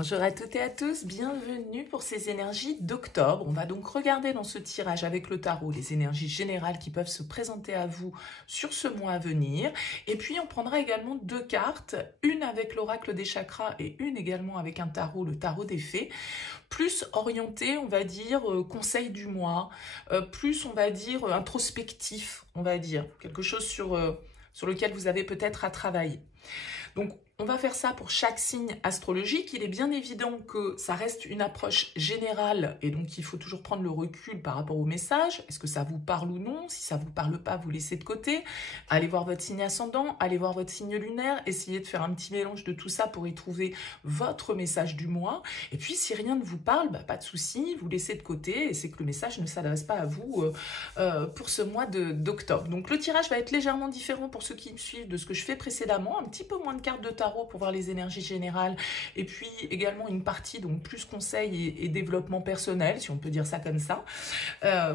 Bonjour à toutes et à tous, bienvenue pour ces énergies d'octobre. On va donc regarder dans ce tirage avec le tarot les énergies générales qui peuvent se présenter à vous sur ce mois à venir. Et puis on prendra également deux cartes, une avec l'oracle des chakras et une également avec un tarot, le tarot des fées, plus orienté, on va dire, conseil du mois, plus on va dire introspectif, on va dire, quelque chose sur lequel vous avez peut-être à travailler. Donc, on va faire ça pour chaque signe astrologique. Il est bien évident que ça reste une approche générale et donc il faut toujours prendre le recul par rapport au message. Est-ce que ça vous parle ou non? Si ça ne vous parle pas, vous laissez de côté. Allez voir votre signe ascendant, allez voir votre signe lunaire. Essayez de faire un petit mélange de tout ça pour y trouver votre message du mois. Et puis, si rien ne vous parle, pas de souci, vous laissez de côté et c'est que le message ne s'adresse pas à vous pour ce mois d'octobre. Donc, le tirage va être légèrement différent pour ceux qui me suivent de ce que je fais précédemment. Un petit peu moins de cartes de tarot pour voir les énergies générales et puis également une partie donc plus conseil et développement personnel, si on peut dire ça comme ça.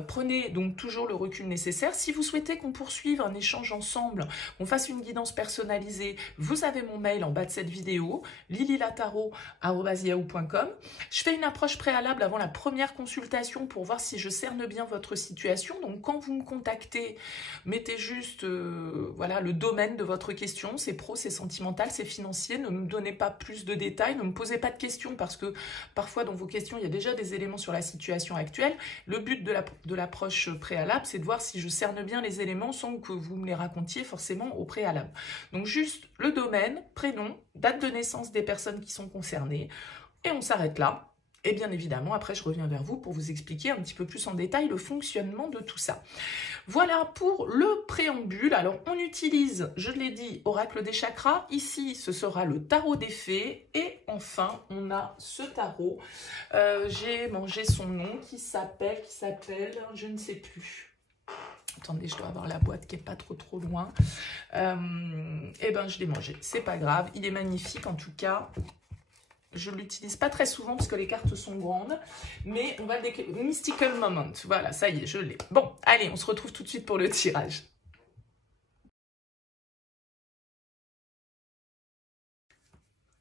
Prenez donc toujours le recul nécessaire. Si vous souhaitez qu'on poursuive un échange ensemble, qu'on fasse une guidance personnalisée, vous avez mon mail en bas de cette vidéo, lililataro@yahoo.com. Je fais une approche préalable avant la première consultation pour voir si je cerne bien votre situation. Donc quand vous me contactez, mettez juste voilà, le domaine de votre question, c'est pro, c'est sentimental, c'est financier, ne me donnez pas plus de détails, ne me posez pas de questions parce que parfois dans vos questions, il y a déjà des éléments sur la situation actuelle. Le but de l'approche préalable, c'est de voir si je cerne bien les éléments sans que vous me les racontiez forcément au préalable. Donc juste le domaine, prénom, date de naissance des personnes qui sont concernées et on s'arrête là. Et bien évidemment, après, je reviens vers vous pour vous expliquer un petit peu plus en détail le fonctionnement de tout ça. Voilà pour le préambule. Alors, on utilise, je l'ai dit, oracle des chakras. Ici, ce sera le tarot des fées. Et enfin, on a ce tarot. J'ai mangé son nom qui s'appelle, je ne sais plus. Attendez, je dois avoir la boîte qui n'est pas trop loin. Eh ben, je l'ai mangé. C'est pas grave. Il est magnifique en tout cas. Je ne l'utilise pas très souvent parce que les cartes sont grandes, mais on va le décrire. Mystical Moment, voilà, ça y est, je l'ai. Bon, allez, on se retrouve tout de suite pour le tirage.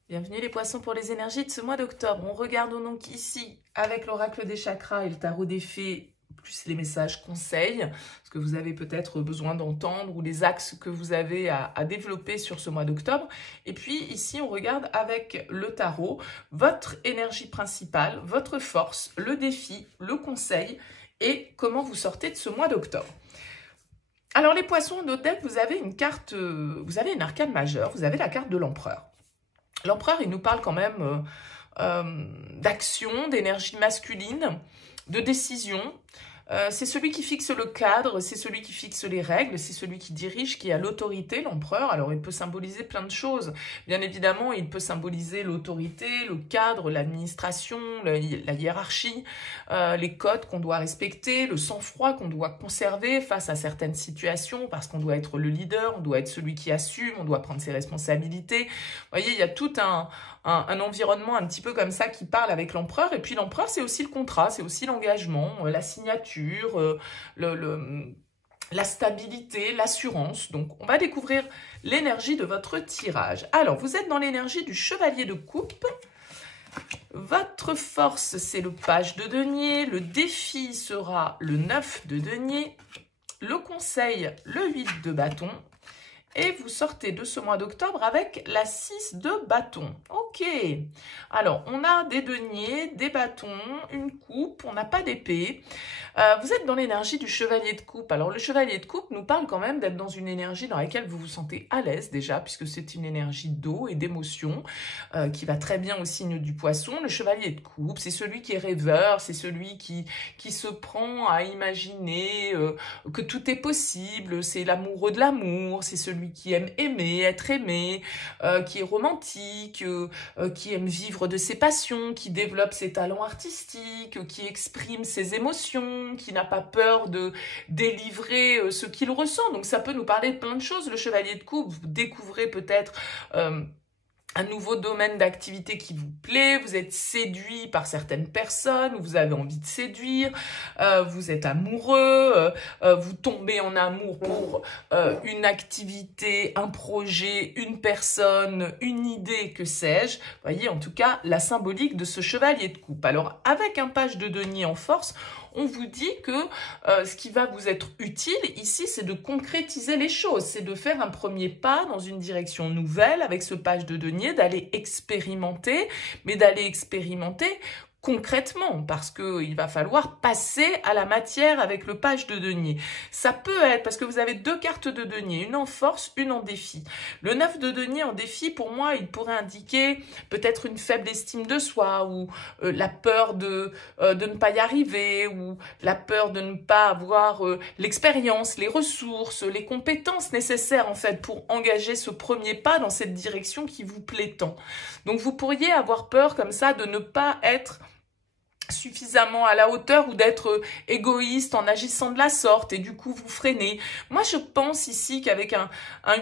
Bienvenue les poissons pour les énergies de ce mois d'octobre. On regarde donc ici avec l'oracle des chakras et le tarot des fées, plus les messages conseils, ce que vous avez peut-être besoin d'entendre ou les axes que vous avez à développer sur ce mois d'octobre. Et puis ici, on regarde avec le tarot votre énergie principale, votre force, le défi, le conseil et comment vous sortez de ce mois d'octobre. Alors les poissons, de deck, vous avez une carte, vous avez une arcane majeure, vous avez la carte de l'empereur. L'empereur, il nous parle quand même d'action, d'énergie masculine, de décision. C'est celui qui fixe le cadre, c'est celui qui fixe les règles, c'est celui qui dirige, qui a l'autorité, l'empereur. Alors, il peut symboliser plein de choses. Bien évidemment, il peut symboliser l'autorité, le cadre, l'administration, la hiérarchie, les codes qu'on doit respecter, le sang-froid qu'on doit conserver face à certaines situations, parce qu'on doit être le leader, on doit être celui qui assume, on doit prendre ses responsabilités. Vous voyez, il y a tout un environnement un petit peu comme ça qui parle avec l'empereur. Et puis l'empereur, c'est aussi le contrat, c'est aussi l'engagement, la signature, la stabilité, l'assurance. Donc, on va découvrir l'énergie de votre tirage. Alors, vous êtes dans l'énergie du chevalier de coupe. Votre force, c'est le page de denier. Le défi sera le 9 de denier. Le conseil, le 8 de bâton. Et vous sortez de ce mois d'octobre avec la 6 de bâton. Ok. Alors, on a des deniers, des bâtons, une coupe, on n'a pas d'épée. Vous êtes dans l'énergie du chevalier de coupe. Alors, le chevalier de coupe nous parle quand même d'être dans une énergie dans laquelle vous vous sentez à l'aise déjà, puisque c'est une énergie d'eau et d'émotion qui va très bien au signe du poisson. Le chevalier de coupe, c'est celui qui est rêveur, c'est celui qui se prend à imaginer que tout est possible, c'est l'amoureux de l'amour, c'est celui qui aime aimer, être aimé, qui est romantique, qui aime vivre de ses passions, qui développe ses talents artistiques, qui exprime ses émotions, qui n'a pas peur de délivrer ce qu'il ressent. Donc ça peut nous parler de plein de choses, le chevalier de coupe. Vous découvrez peut-être un nouveau domaine d'activité qui vous plaît, vous êtes séduit par certaines personnes, vous avez envie de séduire, vous êtes amoureux, vous tombez en amour pour une activité, un projet, une personne, une idée, que sais-je. Voyez en tout cas la symbolique de ce chevalier de coupe. Alors avec un page de denier en force, on vous dit que ce qui va vous être utile ici, c'est de concrétiser les choses, c'est de faire un premier pas dans une direction nouvelle avec ce page de denier, d'aller expérimenter, mais d'aller expérimenter concrètement, parce qu'il va falloir passer à la matière avec le page de denier. Ça peut être, parce que vous avez deux cartes de denier, une en force, une en défi. Le 9 de denier en défi, pour moi, il pourrait indiquer peut-être une faible estime de soi, ou la peur de ne pas y arriver, ou la peur de ne pas avoir l'expérience, les ressources, les compétences nécessaires en fait pour engager ce premier pas dans cette direction qui vous plaît tant. Donc vous pourriez avoir peur comme ça de ne pas être suffisamment à la hauteur ou d'être égoïste en agissant de la sorte et du coup vous freinez. Moi je pense ici qu'avec un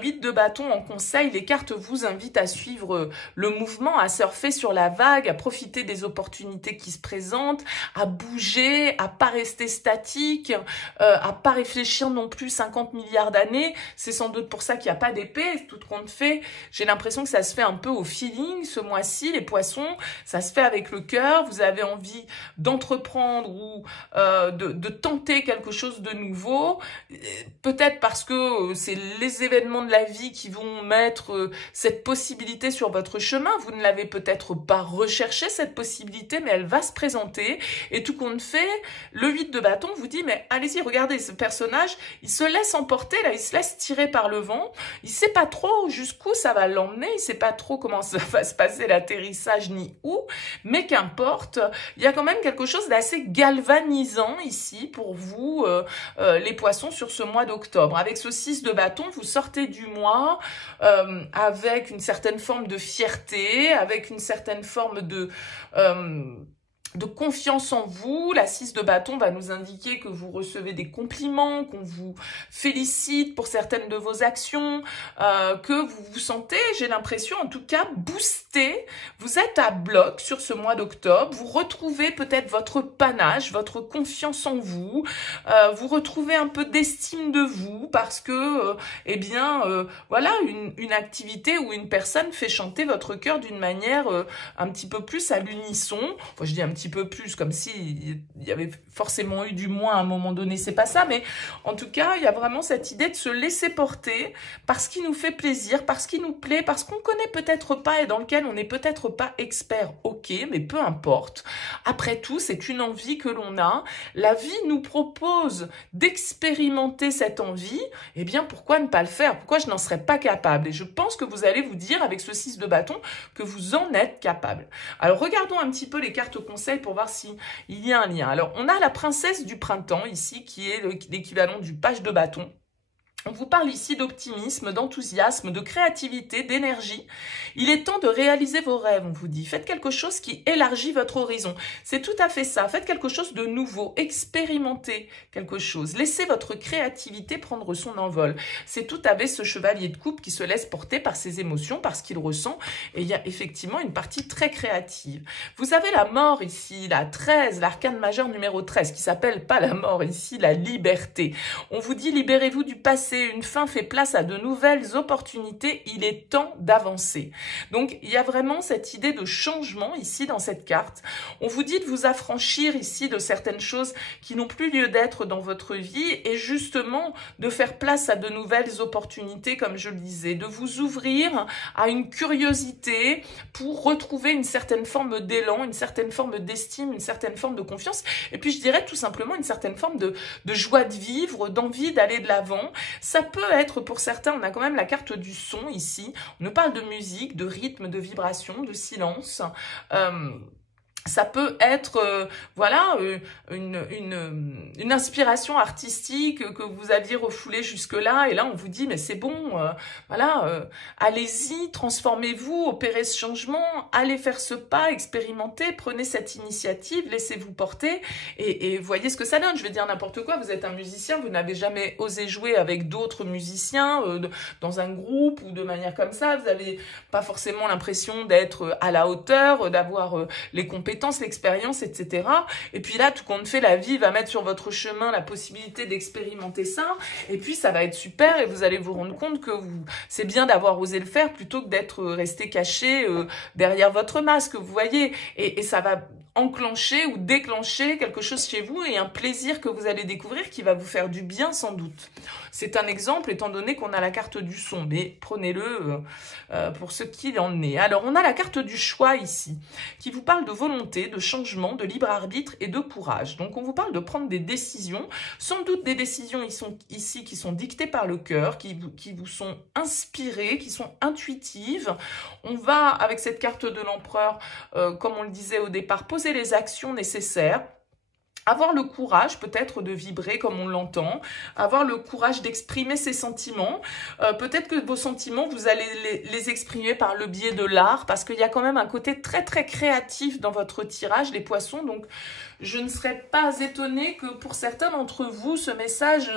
8 de bâton en conseil, les cartes vous invitent à suivre le mouvement, à surfer sur la vague, à profiter des opportunités qui se présentent, à bouger, à pas rester statique, à pas réfléchir non plus 50 milliards d'années. C'est sans doute pour ça qu'il n'y a pas d'épée, tout compte fait. J'ai l'impression que ça se fait un peu au feeling ce mois-ci, les poissons, ça se fait avec le cœur, vous avez envie d'entreprendre ou de tenter quelque chose de nouveau, peut-être parce que c'est les événements de la vie qui vont mettre cette possibilité sur votre chemin. Vous ne l'avez peut-être pas recherché cette possibilité, mais elle va se présenter et tout compte fait, le 8 de bâton vous dit mais allez-y, regardez ce personnage, il se laisse emporter là, il se laisse tirer par le vent, il sait pas trop jusqu'où ça va l'emmener, il sait pas trop comment ça va se passer l'atterrissage ni où, mais qu'importe, il y a quand même quelque chose d'assez galvanisant ici pour vous, les poissons, sur ce mois d'octobre. Avec ce 6 de bâton, vous sortez du mois avec une certaine forme de fierté, avec une certaine forme de confiance en vous. La 6 de bâton va nous indiquer que vous recevez des compliments, qu'on vous félicite pour certaines de vos actions, que vous vous sentez, j'ai l'impression en tout cas, boosté. Vous êtes à bloc sur ce mois d'octobre, vous retrouvez peut-être votre panache, votre confiance en vous, vous retrouvez un peu d'estime de vous parce que, voilà, une activité ou une personne fait chanter votre cœur d'une manière un petit peu plus à l'unisson. Enfin, je dis un petit peu plus, comme s'il y avait forcément eu du moins à un moment donné, c'est pas ça, mais en tout cas, il y a vraiment cette idée de se laisser porter par ce qui nous fait plaisir, par ce qui nous plaît, parce qu'on connaît peut-être pas et dans lequel on n'est peut-être pas expert, ok, mais peu importe. Après tout, c'est une envie que l'on a. La vie nous propose d'expérimenter cette envie, eh bien, pourquoi ne pas le faire? Pourquoi je n'en serais pas capable? Et je pense que vous allez vous dire, avec ce 6 de bâton, que vous en êtes capable. Alors, regardons un petit peu les cartes conseils pour voir s'il y a un lien. Alors, on a la princesse du printemps ici, qui est l'équivalent du page de bâton. On vous parle ici d'optimisme, d'enthousiasme, de créativité, d'énergie. Il est temps de réaliser vos rêves, on vous dit. Faites quelque chose qui élargit votre horizon. C'est tout à fait ça. Faites quelque chose de nouveau. Expérimentez quelque chose. Laissez votre créativité prendre son envol. C'est tout à fait ce chevalier de coupe qui se laisse porter par ses émotions, par ce qu'il ressent. Et il y a effectivement une partie très créative. Vous avez la mort ici, la 13, l'arcane majeur numéro 13, qui s'appelle pas la mort ici, la liberté. On vous dit libérez-vous du passé. Une fin fait place à de nouvelles opportunités, il est temps d'avancer. Donc, il y a vraiment cette idée de changement ici dans cette carte. On vous dit de vous affranchir ici de certaines choses qui n'ont plus lieu d'être dans votre vie et justement de faire place à de nouvelles opportunités, comme je le disais, de vous ouvrir à une curiosité pour retrouver une certaine forme d'élan, une certaine forme d'estime, une certaine forme de confiance et puis je dirais tout simplement une certaine forme de joie de vivre, d'envie d'aller de l'avant. Ça peut être pour certains, on a quand même la carte du son ici, on nous parle de musique, de rythme, de vibration, de silence. Ça peut être, voilà, une inspiration artistique que vous aviez refoulée jusque-là. Et là, on vous dit, mais c'est bon, voilà, allez-y, transformez-vous, opérez ce changement, allez faire ce pas, expérimentez, prenez cette initiative, laissez-vous porter et voyez ce que ça donne. Je vais dire n'importe quoi, vous êtes un musicien, vous n'avez jamais osé jouer avec d'autres musiciens dans un groupe ou de manière comme ça. Vous n'avez pas forcément l'impression d'être à la hauteur, d'avoir les compétences, l'expérience, etc. Et puis là, tout compte fait, la vie va mettre sur votre chemin la possibilité d'expérimenter ça. Et puis, ça va être super et vous allez vous rendre compte que c'est bien d'avoir osé le faire plutôt que d'être resté caché derrière votre masque, vous voyez. Et ça va enclencher ou déclencher quelque chose chez vous et un plaisir que vous allez découvrir qui va vous faire du bien sans doute. C'est un exemple étant donné qu'on a la carte du son, mais prenez-le pour ce qu'il en est. Alors, on a la carte du choix ici, qui vous parle de volonté, de changement, de libre arbitre et de courage. Donc, on vous parle de prendre des décisions, sans doute des décisions ici qui sont dictées par le cœur, qui vous sont inspirées, qui sont intuitives. On va, avec cette carte de l'empereur, comme on le disait au départ, poser les actions nécessaires. Avoir le courage peut-être de vibrer comme on l'entend, avoir le courage d'exprimer ses sentiments. Peut-être que vos sentiments, vous allez les exprimer par le biais de l'art, parce qu'il y a quand même un côté très très créatif dans votre tirage, les poissons. Donc, je ne serais pas étonnée que pour certains d'entre vous, ce message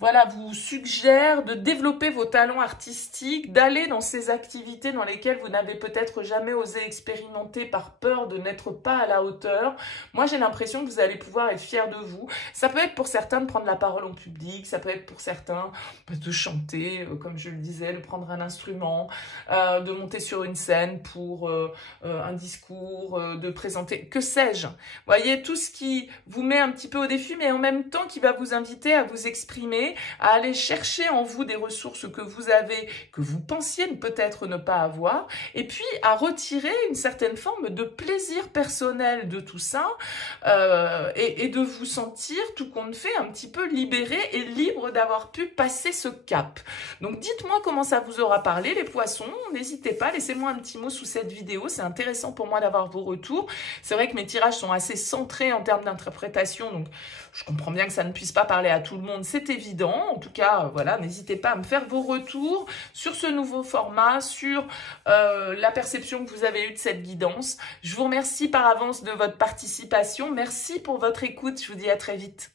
voilà, vous suggère de développer vos talents artistiques, d'aller dans ces activités dans lesquelles vous n'avez peut-être jamais osé expérimenter par peur de n'être pas à la hauteur. Moi, j'ai l'impression que vous allez pouvoir être fiers de vous. Ça peut être pour certains de prendre la parole en public, ça peut être pour certains de chanter, comme je le disais, de prendre un instrument, de monter sur une scène pour un discours, de présenter, que sais-je. Vous voyez, tout ce qui vous met un petit peu au défi, mais en même temps qui va vous inviter à vous exprimer, à aller chercher en vous des ressources que vous avez, que vous pensiez peut-être ne pas avoir, et puis à retirer une certaine forme de plaisir personnel de tout ça, et de vous sentir, tout compte fait, un petit peu libéré et libre d'avoir pu passer ce cap. Donc dites-moi comment ça vous aura parlé, les poissons. N'hésitez pas, laissez-moi un petit mot sous cette vidéo. C'est intéressant pour moi d'avoir vos retours. C'est vrai que mes tirages sont assez centrés en termes d'interprétation, donc je comprends bien que ça ne puisse pas parler à tout le monde, c'est évident. En tout cas, voilà, n'hésitez pas à me faire vos retours sur ce nouveau format, sur la perception que vous avez eue de cette guidance. Je vous remercie par avance de votre participation. Merci pour votre écoute. Je vous dis à très vite.